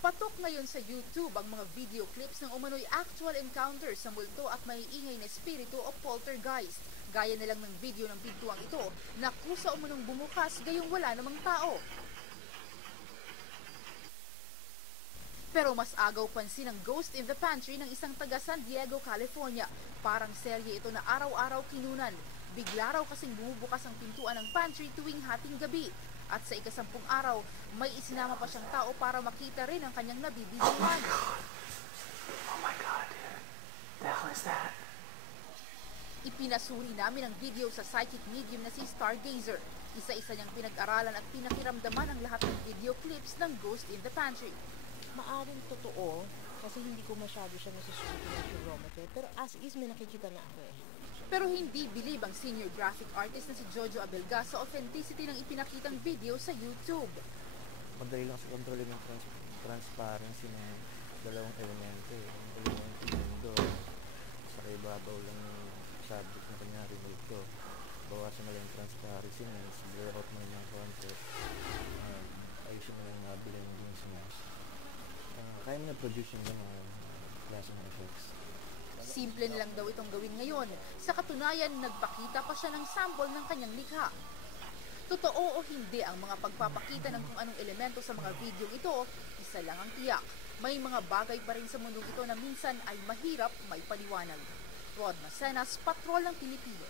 Patok ngayon sa YouTube ang mga video clips ng umano'y actual encounter sa multo at may ingay na espiritu o poltergeist. Gaya na lang ng video ng pintuang ito na kusa umanong bumukas gayong wala namang tao. Pero mas agaw pansin ang Ghost in the Pantry ng isang taga San Diego, California. Parang serye ito na araw-araw kinunan. Bigla raw kasing bumubukas ang pintuan ng pantry tuwing hating gabi. At sa ika-10 araw, may isinama pa siyang tao para makita rin ang kanyang nabibidyohan. Oh my God, dude. The hell is that? Ipinasuri namin ang video sa psychic medium na si Stargazer. Isa-isa niyang pinag-aralan at pinakiramdaman ang lahat ng video clips ng Ghost in the Pantry. Maaring totoo, kasi hindi ko masyado siya nasusuot ng barometer, pero as is may nakikita na ako eh. Pero hindi bilib ang senior graphic artist na si Jojo Abelga sa authenticity ng ipinakitang video sa YouTube. Madali lang sa kontrolin ng transparency ng dalawang elemento eh. Ang elemento indoor, sa ibabaw lang yung subject na kanyari multo. Bawasan na lang yung transparency na, blur out mo yung konti. Ayusin mo lang nabili yung luminos. Kaya mo na-produce yung mga klase ng effects. Simple na lang daw itong gawin ngayon. Sa katunayan, nagpakita pa siya ng sample ng kanyang likha. Totoo o hindi ang mga pagpapakita ng kung anong elemento sa mga video ito, isa lang ang tiyak. May mga bagay pa rin sa mundo ito na minsan ay mahirap may paliwanag. Rod Macenas, Patrol ng Pilipino.